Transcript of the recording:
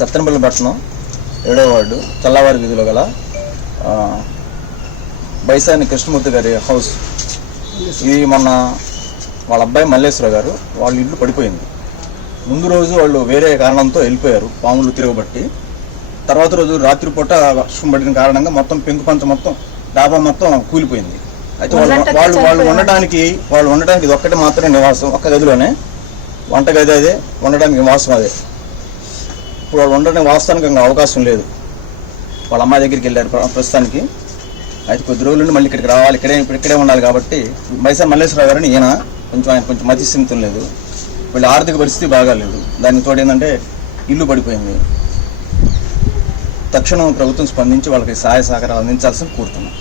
సత్తెనపల్లి పట్టణం 7వ వార్డు చల్లవారి వీధిలో గల బైసాని కృష్ణమూర్తి గారి హౌస్. ఇది మొన్న వాళ్ళ అబ్బాయి మల్లేశ్వరరావు గారు వాళ్ళ ఇల్లు పడిపోయింది. ముందు రోజు వాళ్ళు వేరే కారణంతో వెళ్ళిపోయారు, పాములు తిరగబట్టి. తర్వాత రోజు రాత్రిపూట వర్షం పడిన కారణంగా మొత్తం పెంకు పంచ మొత్తం డాబా మొత్తం కూలిపోయింది. అయితే వాళ్ళు ఉండడానికి ఇది ఒక్కటి మాత్రమే నివాసం, ఒక్క గదిలోనే వంట గది అదే, ఉండడానికి నివాసం అదే. ఇప్పుడు వాళ్ళు ఉండడానికి వాస్తవానికి ఇంకా అవకాశం లేదు. వాళ్ళ అమ్మాయి దగ్గరికి వెళ్ళారు ప్రస్తుతానికి. అయితే కొద్ది రోజుల నుండి మళ్ళీ ఇక్కడికి రావాలి, ఇక్కడే ఉండాలి. కాబట్టి బైసాని మల్లేశ్వరరావు గారిని ఆయన కొంచెం మతిస్థిమితం లేదు, వీళ్ళ ఆర్థిక పరిస్థితి బాగాలేదు. దానికి తోడు ఏంటంటే ఇల్లు పడిపోయింది. తక్షణం ప్రభుత్వం స్పందించి వాళ్ళకి సహాయ సహకారాలు అందించాల్సిన కోరుతున్నాం.